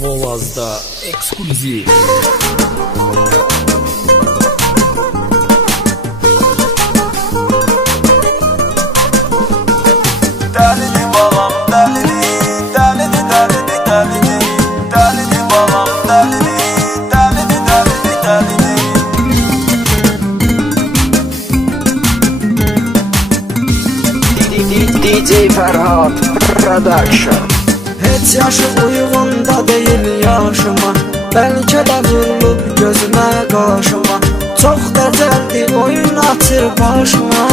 Volazda ekskluziv. Dəlidi balam, dəlidi, dəlidi, dəlidi, dəlidi, dəlidi balam, dəlidi, dəlidi, dəlidi, dəlidi. DJ Ferhat Production. Heç yaşı uyğunda deyil yaşıma, bəlkə də vurulub gözümə qaşıma. Çox dəcəldi oyun açır başıma.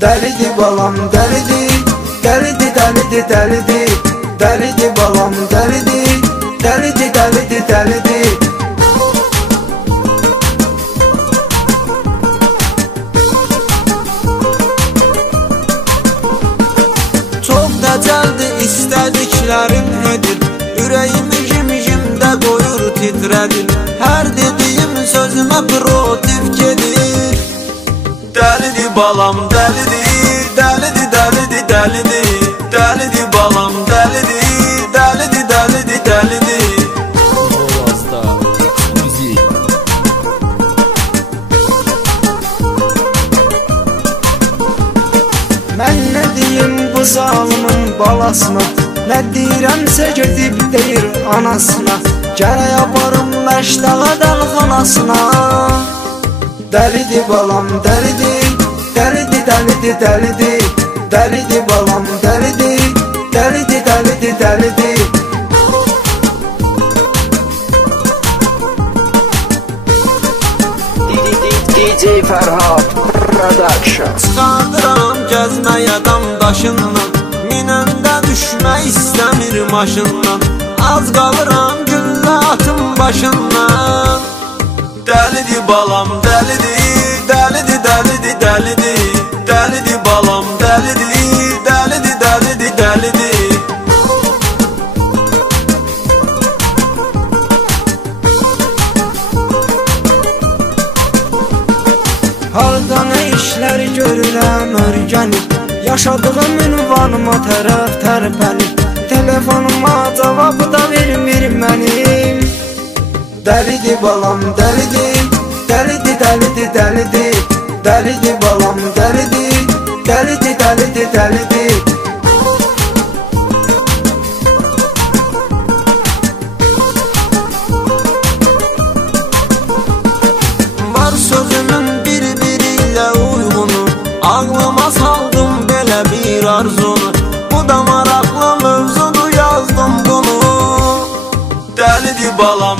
Dəlidi balam, dəlidi, dəlidi, dəlidi, dəlidi, dəlidi balam, dəlidi, dəlidi, dəlidi, dəlidi. Çox dəcəldi istədiklərim edir, ürəyimi jim-jimdə qoyur titrədir. Hər dediyim sözümə protiv gedir. Dəlidi balam, dəlidi, dəlidi, dəlidi, dəlidi, dəlidi balam, dəlidi, dəlidi, dəlidi, dəlidi. Volazda ekskluziv. Mən nə deyim bu zalımın balasına, nə deyirəmsə gedib deyir anasına. Gərək aparım məşdağa dəlxanasına. Dəlidi balam, dəlidi, dəlidi, dəlidi, dəlidi, dəlidi balam, dəlidi, dəlidi, dəlidi, dəlidi. DJ Ferhat Production. Çıxardıram gəzməyə dam daşından, minəndə düşmək istəmir maşından. Az qalıram güllə atım başından. Dəlidi balam, dəlidi, dəlidi, dəlidi, dəlidi, dəlidi balam, dəlidi, dəlidi, dəlidi, dəlidi. Harda nə işlər görürəm örgənir, yaşadığım ünvanıma tərəf tərpənir. Telefonuma cavab da vermir mənim. Dəlidi balam, dəlidi, dəlidi, dəlidi, dəlidi, dəlidi balam, dəlidi, dəlidi, dəlidi, dəlidi. Var sözümün bir-biri ilə uyğunu, ağlıma saldım belə bir arzunu. Bu da maraqlı mövzudur, yazdım bunu. Dəlidi balam,